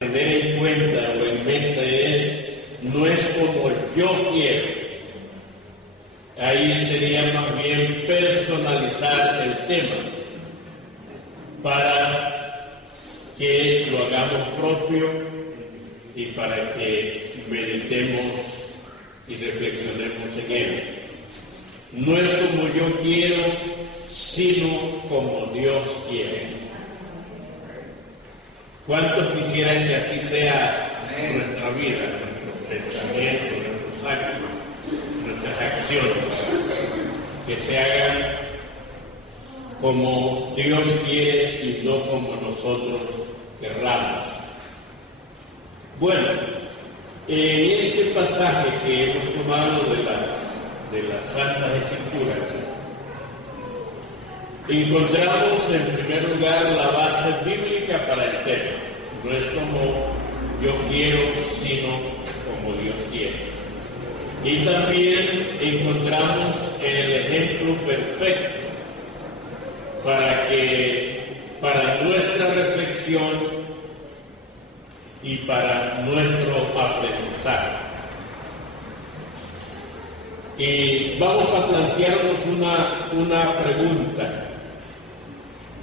tener en cuenta o en mente no es como yo quiero. Ahí sería más bien personalizar el tema para que lo hagamos propio y para que meditemos y reflexionemos en él. No es como yo quiero, sino como Dios quiere. ¿Cuántos quisieran que así sea nuestra vida, nuestros pensamientos, nuestros actos, nuestras acciones? Que se hagan como Dios quiere y no como nosotros querramos. Bueno, en este pasaje que hemos tomado de las Santas Escrituras, encontramos en primer lugar la base bíblica para el tema. No es como yo quiero, sino como Dios quiere. Y también encontramos el ejemplo perfecto para nuestra reflexión y para nuestro aprendizaje. Y vamos a plantearnos una pregunta.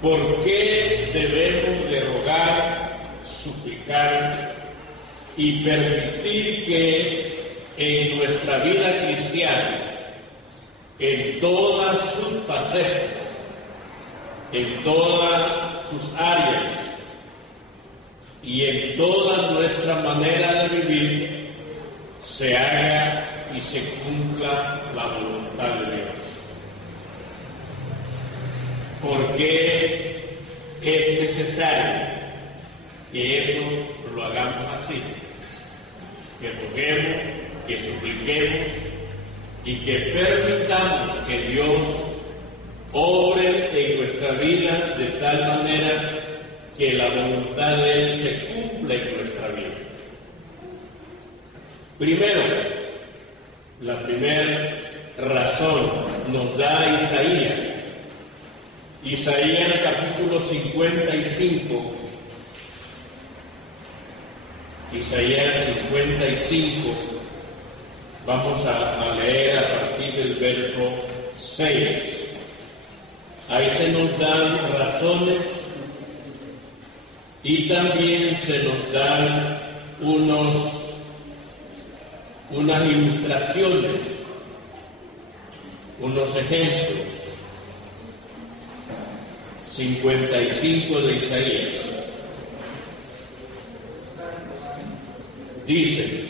¿Por qué debemos de rogar, suplicar y permitir que en nuestra vida cristiana, en todas sus facetas, en todas sus áreas y en toda nuestra manera de vivir, se haga y se cumpla la voluntad de Dios? Porque es necesario que eso lo hagamos así, que roguemos, que supliquemos y que permitamos que Dios obre en nuestra vida de tal manera que la voluntad de Él se cumpla en nuestra vida. Primero, la primera razón nos da Isaías capítulo 55. Isaías 55, vamos a leer a partir del verso 6. Ahí se nos dan razones y también se nos dan unas ilustraciones, unos ejemplos. 55 de Isaías. Dice: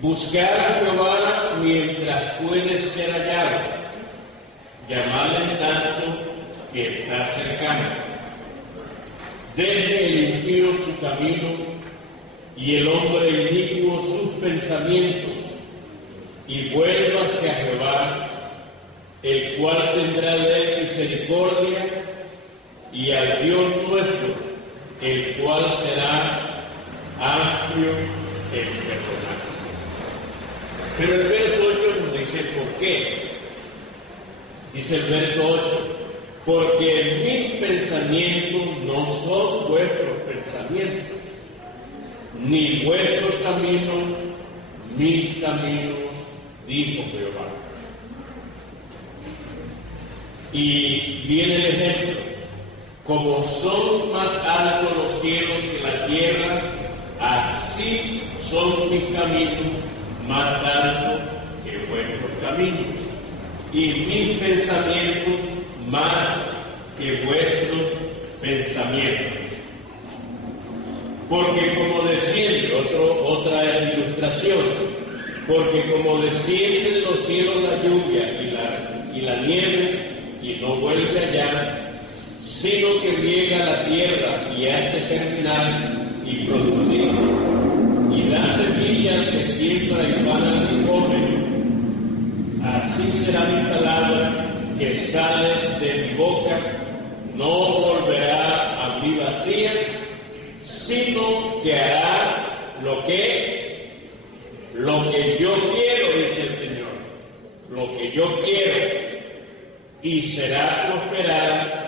buscad a Jehová mientras puede ser hallado, llamadle en tanto que está cercano. Deje el impío su camino y el hombre inicuo sus pensamientos, y vuélvase a Jehová, el cual tendrá de él misericordia, y al Dios nuestro, el cual será amplio en perdonar. Pero el verso 8 nos dice por qué. Dice el verso 8: porque mis pensamientos no son vuestros pensamientos, ni vuestros caminos mis caminos, dijo Jehová. Y viene el ejemplo: como son más altos los cielos que la tierra, así son mis caminos más altos que vuestros caminos, y mis pensamientos más que vuestros pensamientos. Porque como desciende, otra ilustración, porque como desciende de los cielos la lluvia y la nieve, y no vuelve allá, sino que riega la tierra y hace germinar y producir, y da semilla al que siembra y pan al que come, así será mi palabra que sale de mi boca, no volverá a mí vacía, sino que hará lo que yo quiero, dice el Señor, lo que yo quiero, y será prosperada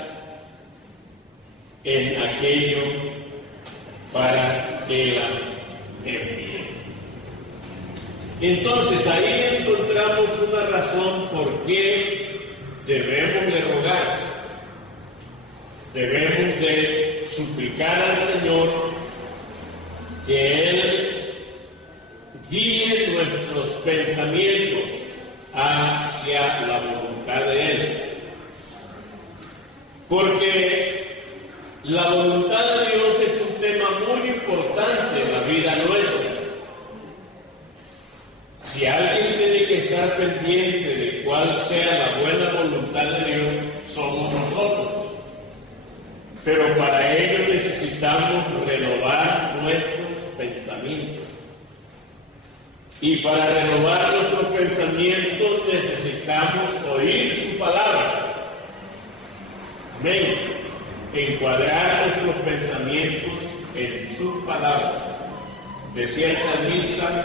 en aquello para que la envié. Entonces ahí encontramos una razón por qué debemos de rogar, debemos de suplicar al Señor que Él guíe nuestros pensamientos hacia la voluntad de Él. Porque la voluntad de Dios es un tema muy importante en la vida nuestra. Si alguien tiene que estar pendiente de cuál sea la buena voluntad de Dios, somos nosotros. Pero para ello necesitamos renovar nuestros pensamientos. Y para renovar nuestros pensamientos necesitamos oír su palabra. Amén. Encuadrar nuestros pensamientos en su palabra. Decía el salmista: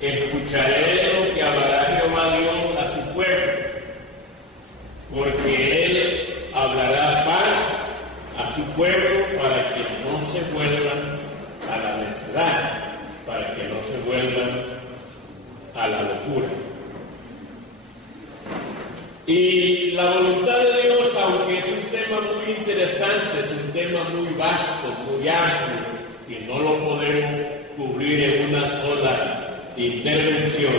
escucharé lo que hablará Jehová Dios a su pueblo, porque Él hablará paz a su pueblo para que no se vuelvan a la necedad, para que no se vuelvan a la locura. Y la voluntad de Dios, aunque es un tema muy interesante, es un tema muy vasto, muy amplio, y no lo podemos cubrir en una sola intervención.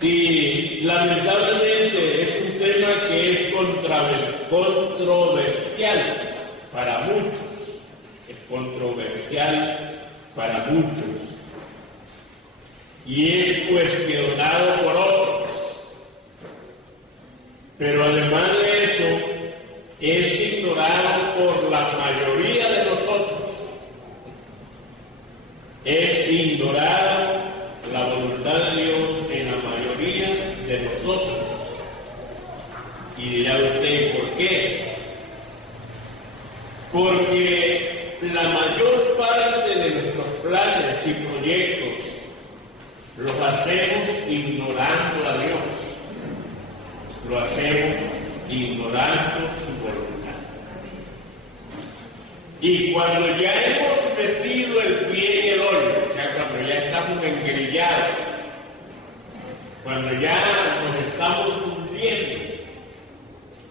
Y lamentablemente es un tema que es controversial para muchos, es controversial para muchos, y es cuestionado por otros. Pero además de eso, es ignorado por la mayoría de nosotros. Es ignorada la voluntad de Dios en la mayoría de nosotros. Y dirá usted, ¿por qué? Porque la mayor parte de nuestros planes y proyectos los hacemos ignorando a Dios. Lo hacemos ignorando su voluntad. Y cuando ya hemos metido el pie en el hoyo, o sea, cuando ya estamos engrillados, cuando ya nos estamos hundiendo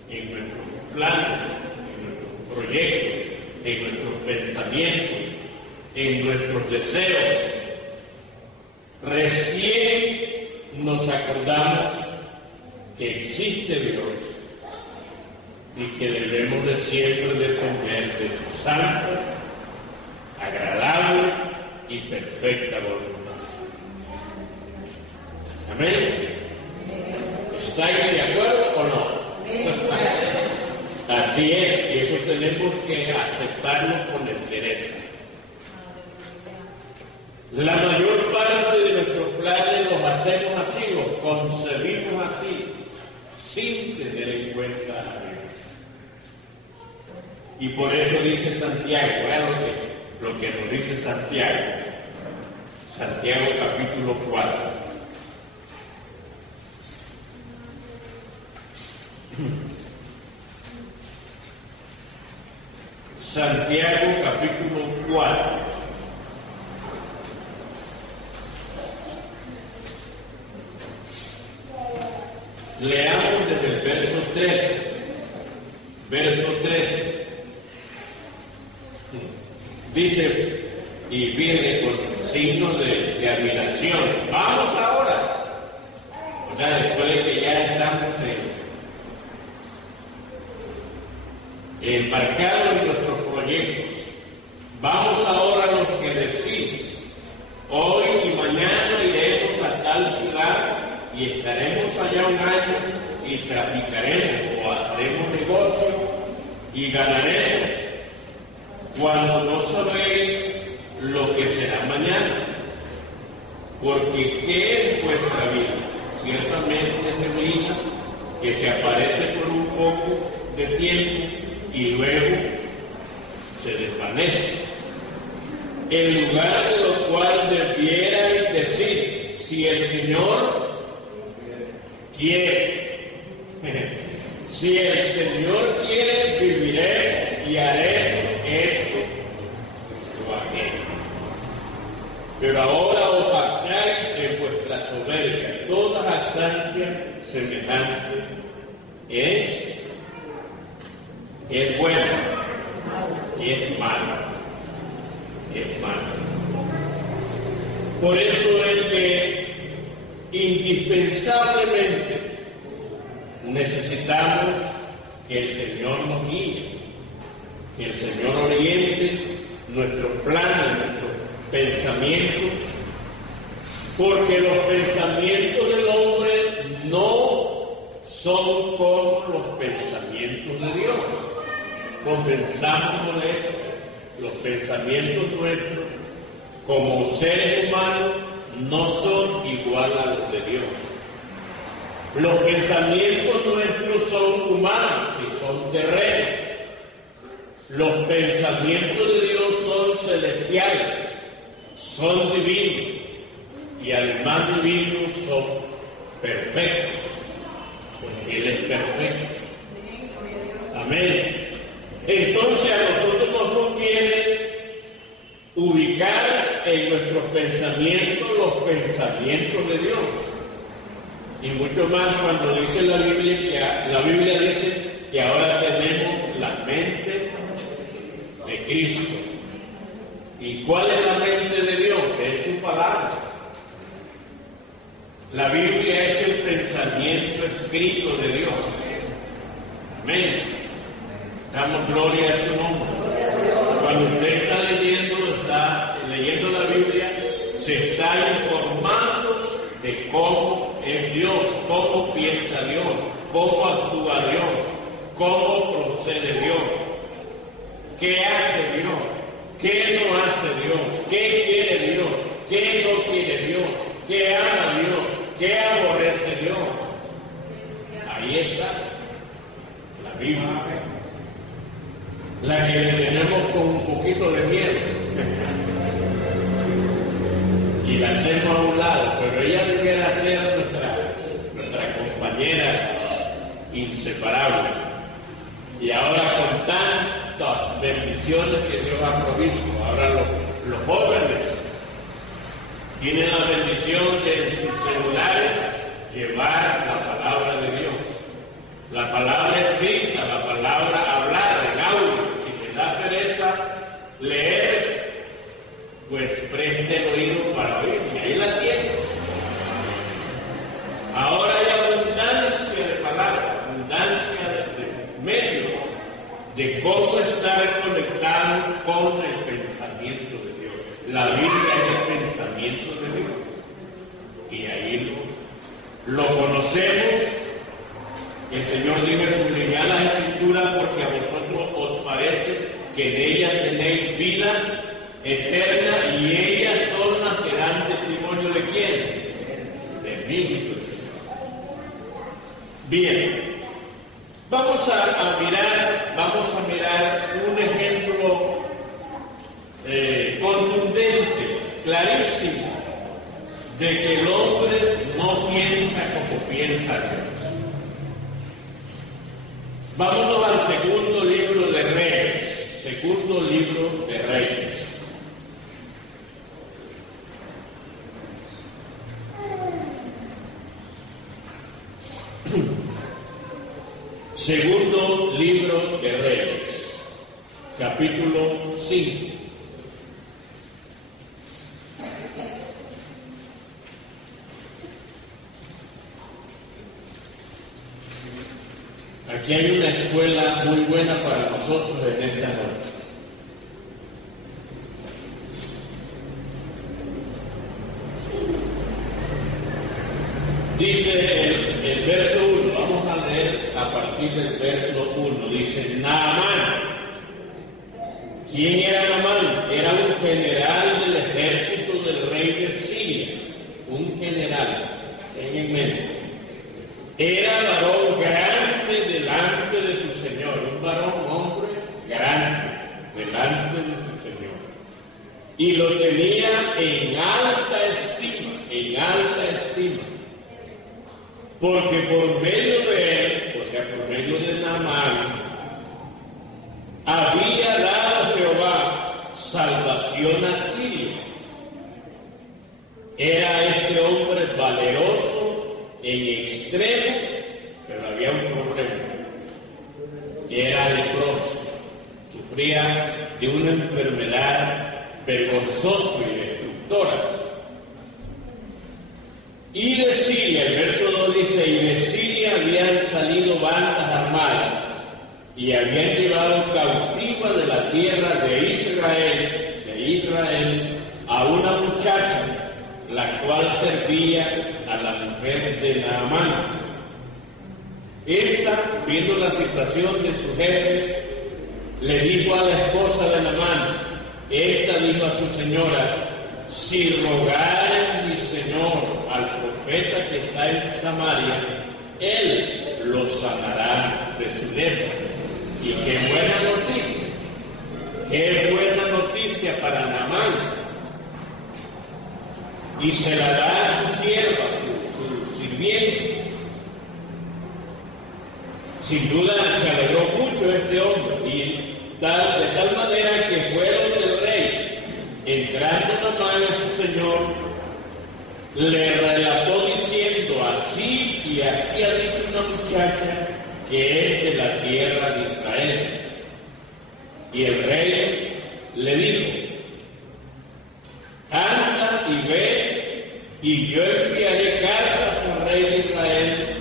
en nuestros planes, en nuestros proyectos, en nuestros pensamientos, en nuestros deseos, recién nos acordamos que existe Dios y que debemos de siempre depender de su santa, agradable y perfecta voluntad. Amén. ¿Estáis de acuerdo o no? Así es, y eso tenemos que aceptarlo con entereza. La mayor parte de nuestros planes los hacemos así, los concebimos así, sin tener en cuenta a Dios. Y por eso dice Santiago, lo que nos dice Santiago, Santiago capítulo 4. Santiago capítulo 4. Leamos desde el verso 3. Verso 3. Dice, y viene con signos de admiración. Vamos ahora. O sea, después de que ya estamos embarcados en nuestros proyectos. Vamos ahora a lo que decís. Hoy y mañana iremos a tal ciudad y estaremos allá un año y traficaremos o haremos negocio y ganaremos, cuando no sabéis lo que será mañana. Porque ¿qué es vuestra vida? Ciertamente es neblina que se aparece por un poco de tiempo y luego se desvanece. En lugar de lo cual debierais decir, si el Señor quiere, si el Señor quiere, viviremos y haremos esto Pero ahora os jactáis en vuestra soberbia. Toda jactancia semejante es buena y es mala. Es mala. Por eso es que indispensablemente necesitamos que el Señor nos guíe, que el Señor oriente nuestros planes, nuestros pensamientos, porque los pensamientos del hombre no son como los pensamientos de Dios. Convenzamos de eso. Los pensamientos nuestros como seres humanos no son igual a los de Dios. Los pensamientos nuestros son humanos y son terrenos. Los pensamientos de Dios son celestiales, son divinos y además divinos son perfectos, porque Él es perfecto. Amén. Entonces a nosotros nos conviene ubicar en nuestros pensamientos los pensamientos de Dios. Y mucho más cuando dice la Biblia dice que ahora tenemos la mente de Cristo. ¿Y cuál es la mente de Dios? Es su palabra. La Biblia es el pensamiento escrito de Dios. Amén. Damos gloria a su nombre. Cuando usted está leyendo la Biblia, se está informando de cómo es Dios, cómo piensa Dios, cómo actúa Dios, cómo procede Dios, qué hace Dios, qué no hace Dios, qué quiere Dios, qué no quiere Dios, qué ama Dios, qué aborrece Dios. Ahí está la Biblia, la que le tenemos con un poquito de miedo y la hacemos a un lado, pero ella debiera ser nuestra compañera inseparable. Y ahora con tantas bendiciones que Dios ha provisto, ahora los jóvenes tienen la bendición de en sus celulares llevar la palabra de Dios, la palabra escrita, la palabra hablada en audio. Si te da pereza leer, pues preste el oído para oír, y ahí la tiene. Ahora hay abundancia de palabras, abundancia de medios de cómo estar conectado con el pensamiento de Dios. La Biblia es el pensamiento de Dios. Y ahí lo conocemos. El Señor dijo en su lineal escritura, porque a vosotros os parece que en ella tenéis vida eterna y ellas son las que dan testimonio de quién, de mí, dijo el Señor. Bien, vamos a mirar un ejemplo contundente, clarísimo, de que el hombre no piensa como piensa Dios. Vámonos al segundo libro de Reyes, segundo libro de Reyes. Segundo libro de Reyes, capítulo 5. Aquí hay una escuela muy buena para nosotros en esta noche. Dice el verso 1, vamos a leer a partir del verso 1, dice Naamán. ¿Quién era Naamán? Era un general del ejército del rey de Siria, un general, en mente. Era varón grande delante de su señor, un hombre grande delante de su señor. Y lo tenía en alta estima. Porque por medio de él, o sea, por medio de Naamán, había dado Jehová salvación a Siria Era este hombre valeroso en extremo, pero había un problema. Era leproso, sufría de una enfermedad vergonzosa y destructora. Y de Siria, el verso 2 dice, y de Siria habían salido bandas armadas y habían llevado cautiva de la tierra de Israel, a una muchacha, la cual servía a la mujer de Naamán. Esta, viendo la situación de su jefe, le dijo a la esposa de Naamán, esta dijo a su señora, si rogaren mi señor al profeta que está en Samaria, él lo sanará de su lepra. Y qué buena noticia para Naamán. Y se la da a su sierva, su sirviente. Sin duda se alegró mucho este hombre, y de tal manera que fueron del rey. Entrando Naamán a su señor, le relató diciendo, así y así ha dicho una muchacha que es de la tierra de Israel. Y el rey le dijo, anda y ve, y yo enviaré cartas al rey de Israel.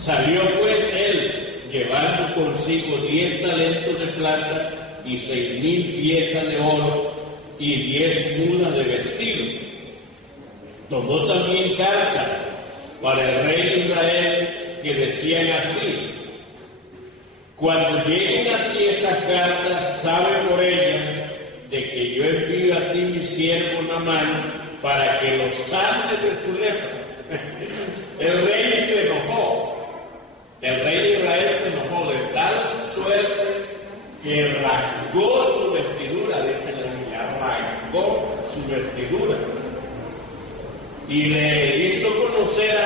Salió pues él, llevando consigo 10 talentos de plata y 6,000 piezas de oro y 10 mudas de vestido. Tomó también cartas para el rey de Israel que decían así, cuando lleguen a ti estas cartas, sabe por ellas de que yo envío a ti mi siervo Naamán para que lo sane de su lepra. El rey se enojó. El rey de Israel se enojó de tal suerte que rasgó su vestidura, dice la Biblia, rasgó su vestidura y le hizo conocer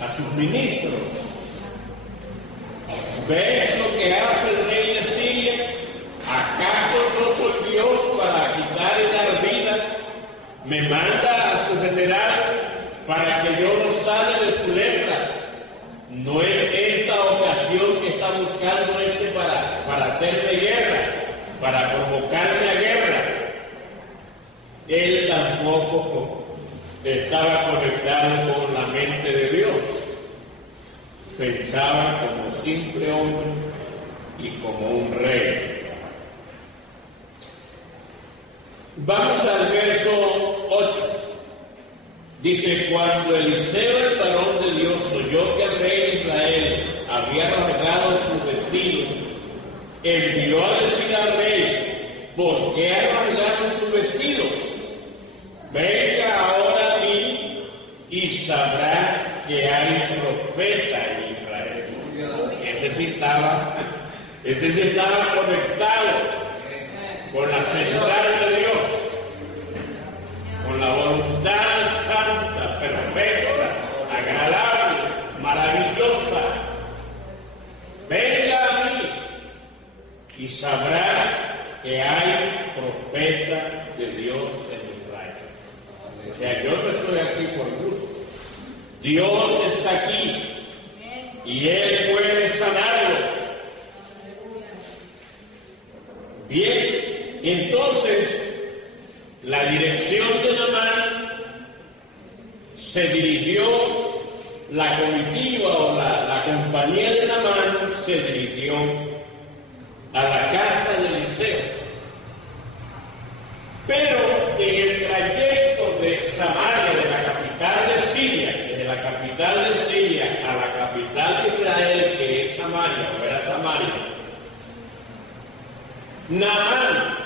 a sus ministros. ¿Ves lo que hace el rey de Siria? ¿Acaso no soy Dios para quitar y dar vida? Me manda a su general para que yo lo sane de su lepra. No es esta ocasión que está buscando para hacerme guerra, para provocarme a guerra. Él tampoco estaba conectado con la mente de Dios. Pensaba como simple hombre y como un rey. Vamos al verso 8. Dice, cuando Eliseo, el varón de Dios, oyó que el rey de Israel había rasgado sus vestidos, envió a decir al rey, ¿por qué has rasgado tus vestidos? Venga ahora a mí y sabrá que hay profeta en Israel. Ese sí estaba conectado con la central de Dios, con la voluntad santa, perfecta, agradable, maravillosa. Venga a mí y sabrá que hay profeta de Dios en Israel. O sea, yo no estoy aquí por gusto. Dios está aquí y Él puede sanarlo. Bien, entonces la dirección de Naamán se dirigió, la comitiva o la compañía de Naamán se dirigió a la casa de Eliseo. Pero en el trayecto de Samaria, de la capital de Siria, desde la capital de Siria a la capital de Israel, que es Samaria, o era Samaria, Naamán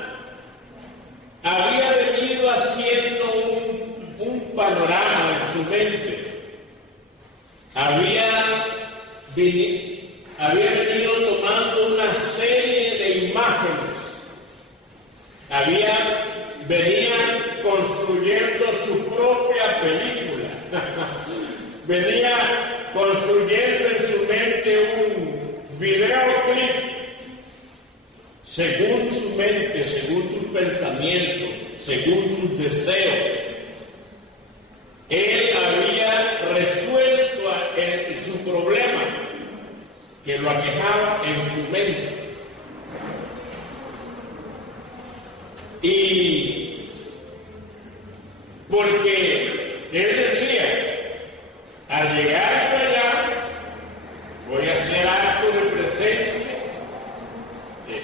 había venido haciendo un panorama en su mente. Había venido tomando una serie de imágenes. Venía construyendo su propia película. Venía construyendo en su mente un videoclip. Según su mente, según sus pensamientos, según sus deseos. Él había resuelto su problema que lo aquejaba en su mente. Y porque él decía, al llegar yo allá, voy a hacer acto de presencia,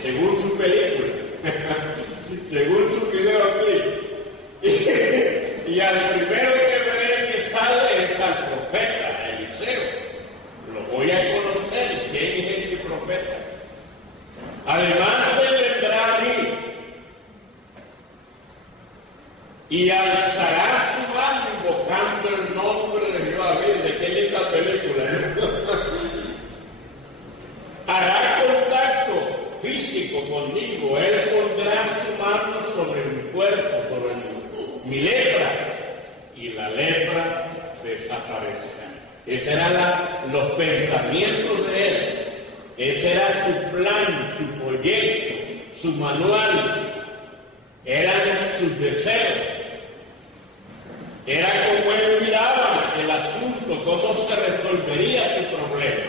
según su película, según su video aquí. Y al primero que veré que sale es al profeta Eliseo. Lo voy a conocer, quién es este profeta. Además, él vendrá a mí y alzará su mano invocando el nombre de Jehová. ¿De qué linda película? Hará contacto físico conmigo. Él pondrá su mano sobre mi cuerpo, sobre mi lepra, y la lepra desaparecerá. Esos eran los pensamientos de él. Ese era su plan, su proyecto, su manual. Eran sus deseos. Era como él miraba el asunto, cómo se resolvería su problema.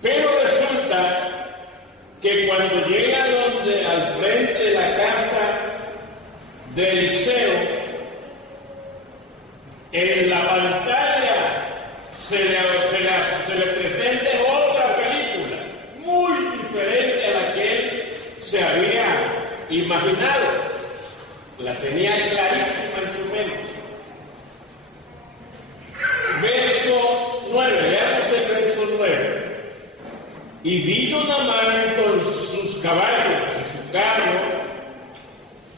Pero resulta que cuando llega al frente de la casa de Eliseo, en la pantalla se le presenta otra película muy diferente a la que él se había imaginado. La tenía clarísima en su mente. Verso 9, veamos el verso 9. Y vino Naamán con sus caballos y su carro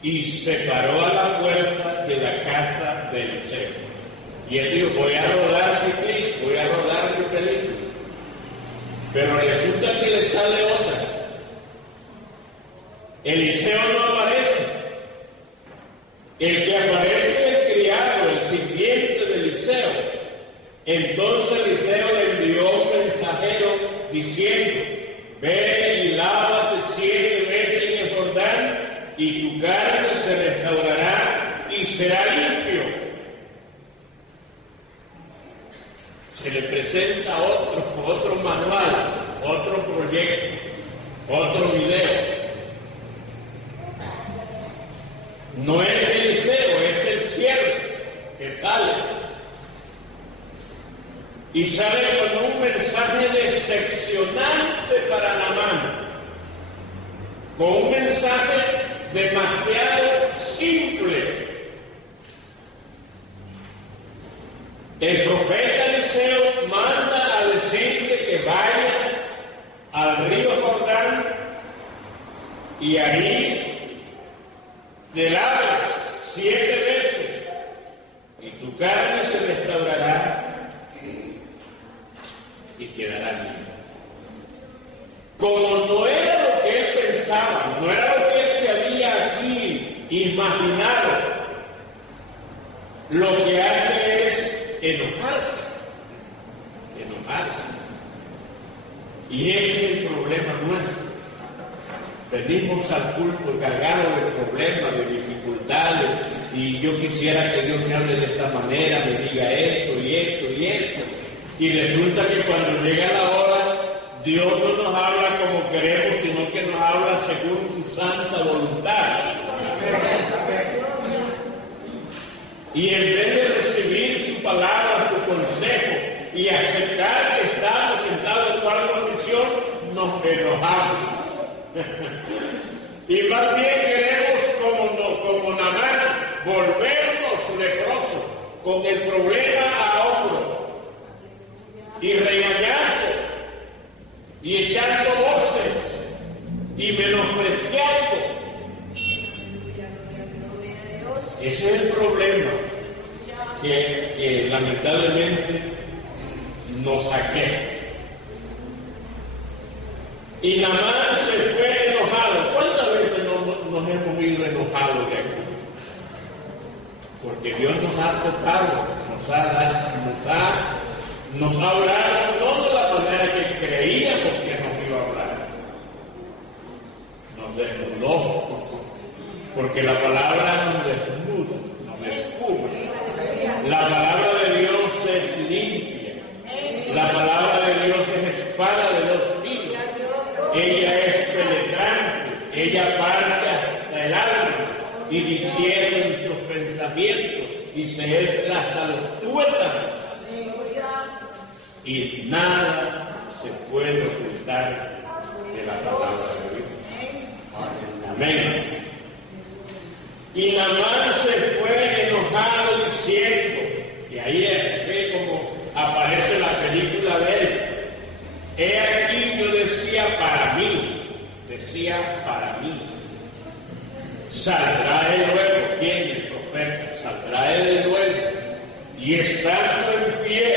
y se paró a la puerta de la casa de Eliseo. Y él dijo, voy a rodar mi clip, voy a rodar mi película. Pero resulta que le sale otra. Eliseo no aparece. El que aparece es el criado, el sirviente de Eliseo. Entonces Eliseo le envió un mensajero diciendo, ve y lávate 7 veces en el Jordán y tu carne se restaurará y será limpio. Se le presenta otro manual, otro proyecto, otro video. No es Eliseo, es el siervo que sale. Y sale con un mensaje decepcionante para Naamán. Con un mensaje demasiado simple. El profeta Eliseo manda a decirte que vayas al río Jordán y ahí te laves 7 veces y tu carne se restaurará y quedará limpia. Como no era lo que él pensaba, no era lo que él se había aquí imaginado, lo que hace es enojarse. Y ese es el problema nuestro. Venimos al culto cargados de problemas, de dificultades, y yo quisiera que Dios me hable de esta manera, me diga esto y esto y esto. Y resulta que cuando llega la hora, Dios no nos habla como queremos, sino que nos habla según su santa voluntad. Y en vez de recibir su palabra, su consejo, y aceptar que estamos sentados en tal condición, nos enojamos. Y más bien queremos, como Naamán, volvernos leprosos, con el problema a hombro, y regañando, y echando voces, y menospreciando. Ese es el problema que lamentablemente nos aqueja. Y Naamán se fue enojado. ¿Cuántas veces nos hemos ido enojados de aquí? Porque Dios nos ha tocado, nos ha hablado no de la manera que creíamos que nos iba a hablar. Nos desnudó, porque la palabra nos desnuda, nos La palabra de Dios es limpia. La palabra de Dios es espada de dos filos. Ella es penetrante. Ella parte hasta el alma y discierne nuestros pensamientos y se entra hasta los tuétanos. Y nada se puede ocultar de la palabra de Dios. Amén. Y Naamán se fue enojado diciendo, y ahí ve como aparece la película de él. He aquí yo decía para mí, saldrá él luego. ¿Quién? El profeta. Saldrá él luego y estando en pie,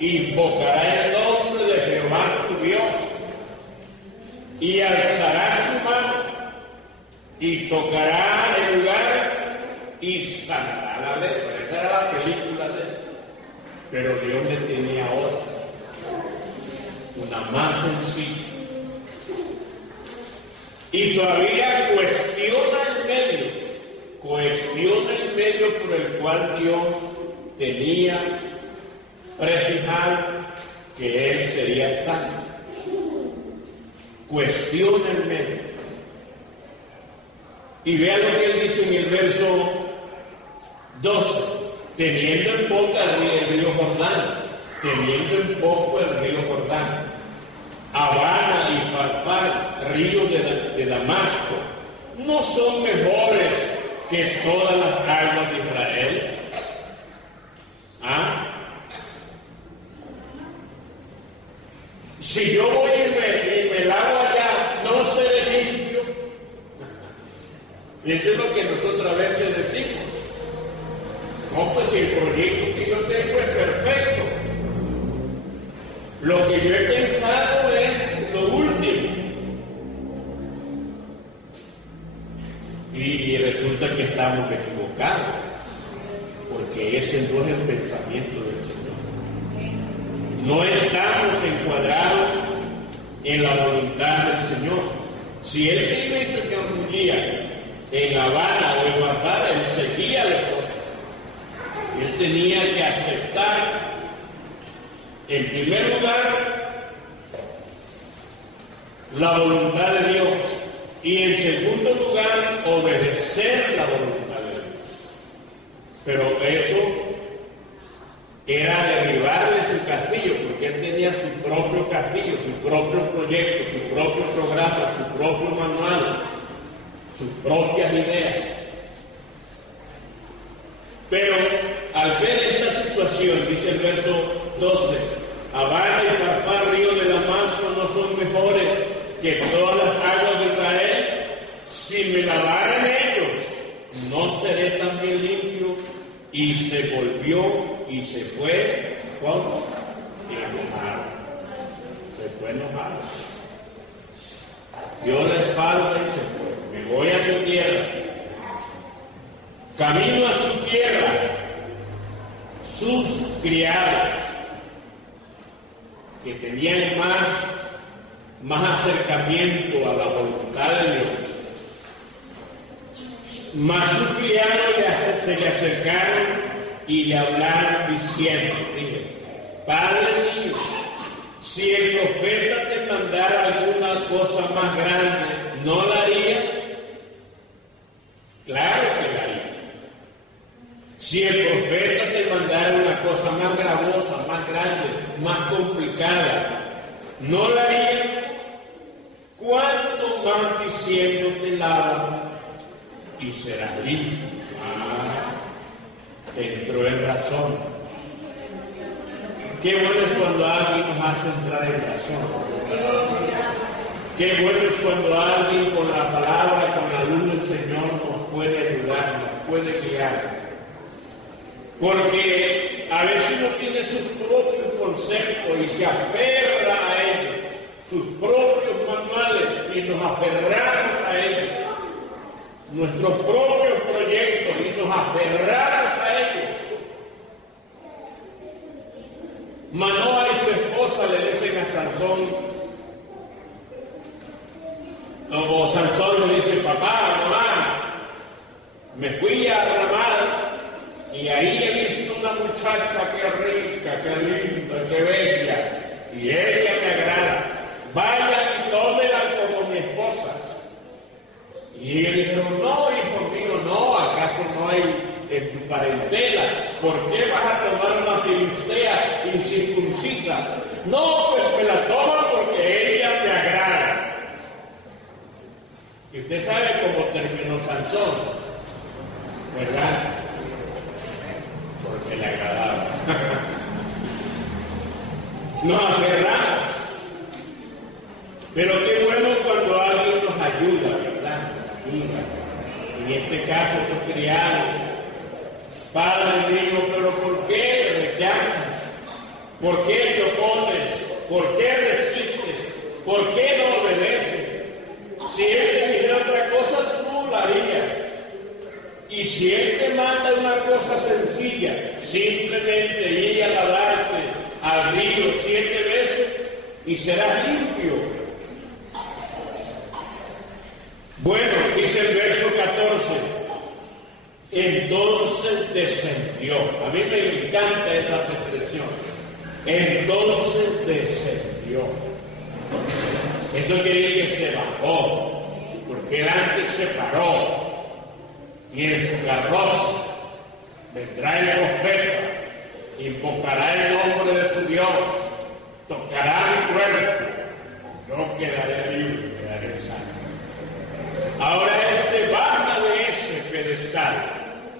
invocará el nombre de Jehová su Dios y alzará su mano y tocará el lugar y sanará la lepra. Esa era la película de él. Pero Dios le tenía otra, una más sencilla. Y todavía cuestiona el medio por el cual Dios tenía prefijado que él sería santo. Cuestiona el medio. Y vean lo que él dice en el verso 12, teniendo en poco el río Jordán, Abana y Farfar, ríos de Damasco, ¿no son mejores que todas las aguas de Israel? Si yo voy y me lavo allá, ¿no seré limpio? Y eso es lo que nosotros a veces decimos. No, pues si el proyecto que yo tengo es perfecto. Lo que yo he pensado es lo último. Y resulta que estamos equivocados, porque ese no es el pensamiento del Señor. No estamos encuadrados en la voluntad del Señor. Si Él se iba y se escabullía en Habana o en Guadalajara, Él seguía la cosa. Él tenía que aceptar, en primer lugar, la voluntad de Dios y, en segundo lugar, obedecer la voluntad de Dios. Pero eso era derribarle su castillo, porque él tenía su propio castillo, su propio proyecto, su propio programa, su propio manual, sus propias ideas. Pero al ver esta situación, dice el verso 12, Abana y Farfar, río de Damasco, no son mejores que todas las aguas de Israel. Si me lavaran ellos, no seré también limpio. Y se volvió y se fue, ¿cómo? Enojado. Se fue enojado. Dio la espalda y se fue. Me voy a mi tierra. Camino a su tierra. Sus criados, que tenían más acercamiento a la voluntad de Dios, mas sus criados se le acercaron y le hablaron diciendo, Padre mío, si el profeta te mandara alguna cosa más grande, ¿no la harías? Claro que la haría. Si el profeta te mandara una cosa más gravosa, más grande, más complicada, ¿no la harías? ¿Cuánto más diciéndote lava y serás limpio? Entró en razón. Qué bueno es cuando alguien nos hace entrar en razón. Qué bueno es cuando alguien con la palabra, con la luz del Señor nos puede ayudar, nos puede guiar. Porque a veces uno tiene sus propios conceptos y se aferra a ellos, sus propios manuales, y nos aferramos a ellos, nuestros propios proyectos, y nos aferramos a ellos. Manoa y su esposa le dicen a Sansón, o Sansón le dice, papá, mamá, me fui a Ramá y ahí he visto una muchacha que rica, que linda, que bella, y ella me agrada. Vaya y tómela como mi esposa. Y ellos dijeron, no, hijo mío, no, ¿acaso no hay en tu parentela? ¿Por qué vas a tomar una filistea incircuncisa? No, pues me la tomo porque ella me agrada. Y usted sabe cómo terminó Sansón, ¿verdad? Porque le agradaba. Nos aferramos. Pero qué bueno cuando alguien nos ayuda, ¿verdad? En este caso, sus criados. Padre mío, pero ¿por qué rechazas? ¿Por qué te opones? ¿Por qué resistes? ¿Por qué no obedeces? Si Él te dijera otra cosa, tú no la harías. Y si Él te manda una cosa sencilla, simplemente ir a lavarte al río 7 veces y serás limpio. Bueno, dice el verso 14. Entonces descendió. A mí me encanta esa expresión. Entonces descendió. Eso quiere decir que se bajó, porque él antes se paró. Y en su carroza vendrá el profeta, invocará el nombre de su Dios, tocará mi cuerpo, yo quedaré libre, quedaré sano. Ahora él se baja de ese pedestal,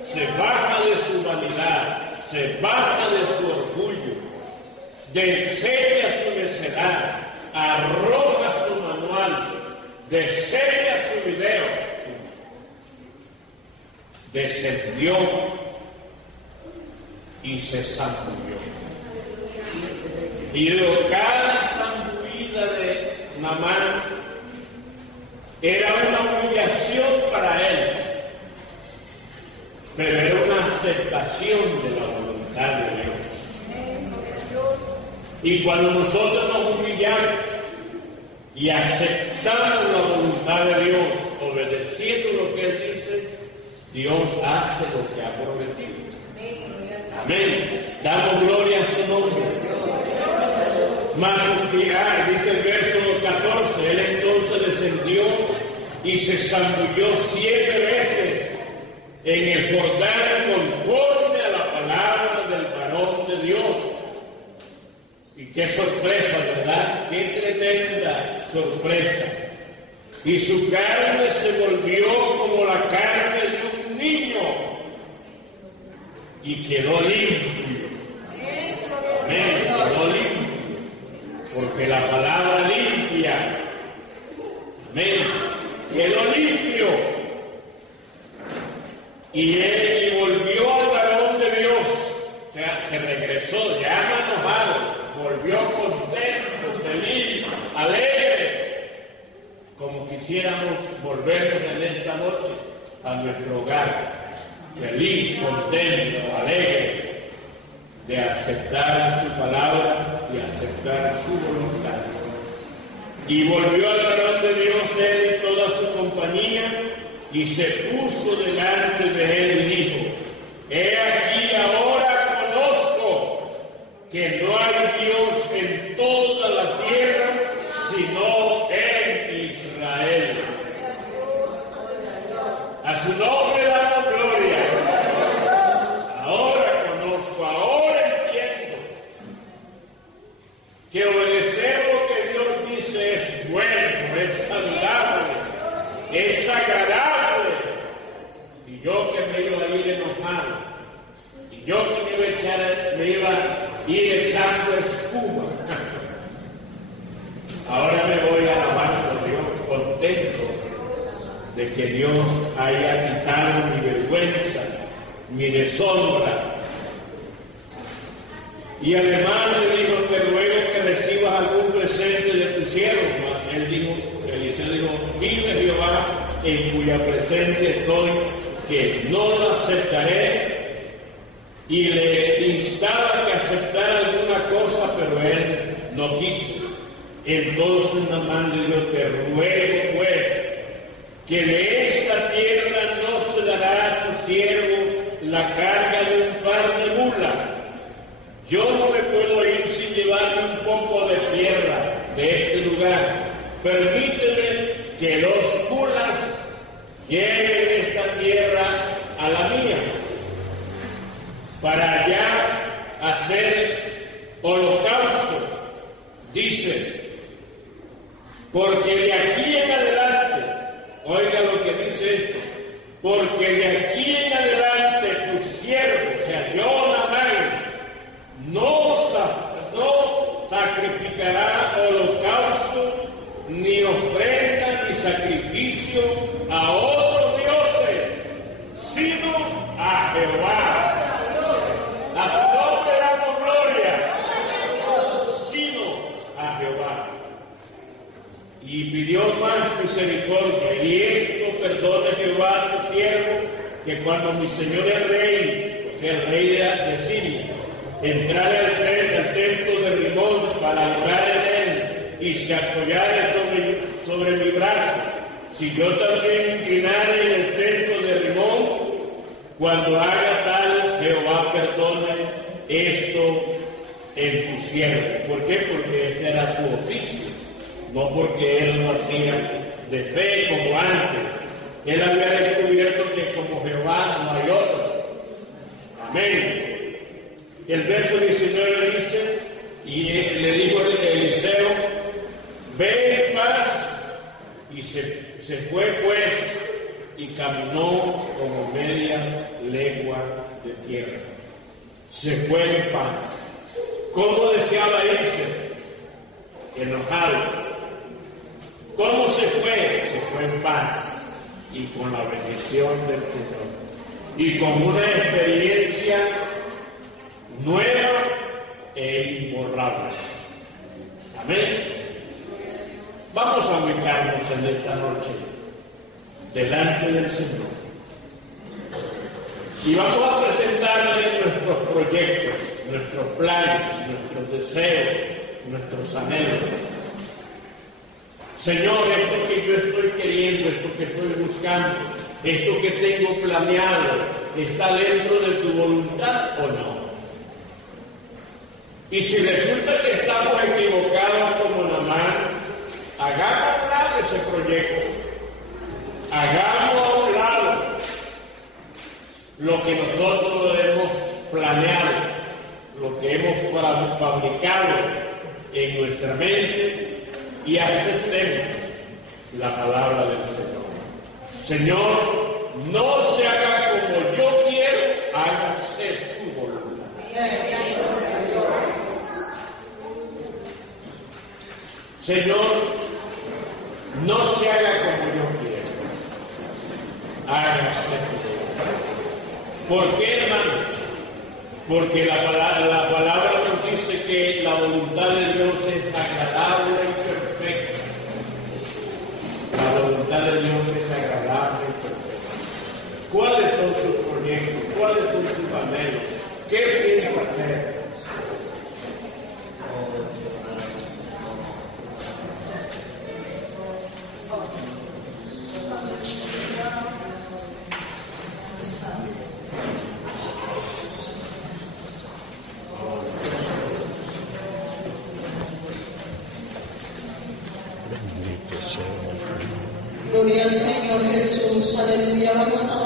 se baja de su vanidad, se baja de su orgullo, desea su necedad, arroja su manual, desea su video, descendió y se zambulló. Y luego cada zambullida de Naamán era una humillación para él, pero era una aceptación de la voluntad de Dios. Y cuando nosotros nos humillamos y aceptamos la voluntad de Dios, obedeciendo lo que Él dice, Dios hace lo que ha prometido. Amén. Damos gloria a su nombre. Mas dice el verso 14, Él entonces descendió y se zambulló 7 veces en el Jordán conforme a la palabra del varón de Dios. Y qué sorpresa, ¿verdad? Qué tremenda sorpresa. Y su carne se volvió como la carne de un niño y quedó limpio. Amén, quedó limpio. Porque la palabra limpia, amén, quedó limpio. Y él volvió al varón de Dios, o sea, se regresó, ya no enojado, volvió contento, feliz, alegre, como quisiéramos volvernos en esta noche a nuestro hogar, feliz, contento, alegre, de aceptar su palabra y aceptar su voluntad. Y volvió al varón de Dios él y toda su compañía, y se puso delante de él y dijo: he aquí ahora conozco que no hay Dios en toda la tierra sino en Israel. A su nombre damos gloria. Ahora conozco, ahora entiendo que obedecer lo que Dios dice es bueno, es saludable, es agradable. Y yo que me iba a ir enojado, y yo que me iba a ir echando espuma, ahora me voy alabando a Dios, contento de que Dios haya quitado mi vergüenza, mi deshonra. Y además le dijo: te ruego que recibas algún presente de tu siervo. Mas él dijo, Eliseo dijo: vive Jehová, en cuya presencia estoy, que no lo aceptaré. Y le instaba que aceptara alguna cosa, pero él no quiso. Entonces Naamán le dijo: te ruego pues que de esta tierra no se dará a tu siervo la carga de un par de mulas, permíteme que 2 mulas lleven esta tierra a la mía, para allá hacer holocausto. Dice, porque de aquí en adelante, oiga lo que dice esto, porque de aquí en adelante tu siervo, o sea, yo, Naamán, no sacrificará holocausto, ni ofrenda, ni sacrificio a otros dioses, sino a Jehová. A su nombre damos gloria, sino a Jehová. Y pidió más misericordia, y esto perdone Jehová tu siervo, que cuando mi señor el rey, o sea el rey de Siria, entrare al templo de Rimón para adorar en él, y se apoyare sobre mi brazo, si yo también me inclinare en el templo de Rimón, cuando haga tal, Jehová perdone esto en tu siervo. ¿Por qué? Porque ese era su oficio, no porque él lo hacía de fe como antes. Él había descubierto que como Jehová no hay otro. Amén. El verso 19 dice, y le dijo Eliseo, ve en paz, y se fue pues, y caminó como media legua de tierra. Se fue en paz. ¿Cómo deseaba irse? Enojado. ¿Cómo se fue? Se fue en paz y con la bendición del Señor. Y con una experiencia nueva e imborrable. Amén. Vamos a ubicarnos en esta noche delante del Señor. Y vamos a presentarle nuestros proyectos, nuestros planes, nuestros deseos, nuestros anhelos. Señor, esto que yo estoy queriendo, esto que estoy buscando, esto que tengo planeado, ¿está dentro de tu voluntad o no? Y si resulta que estamos equivocados como Naamán, hagamos a un lado ese proyecto. Hagamos a un lado lo que nosotros hemos planeado, lo que hemos fabricado en nuestra mente, y aceptemos la palabra del Señor. Señor, no se haga como yo quiero, hágase tu voluntad. Señor, no se haga como yo quiero, hágase tu voluntad. ¿Por qué, hermanos? Porque la palabra nos dice que la voluntad de Dios es agradable y perfecta. La voluntad de Dios es agradable y perfecta. ¿Cuáles son sus proyectos? ¿Cuáles son sus anhelos? ¿Qué piensa hacer? Gloria al Señor Jesús, aleluya. Vamos a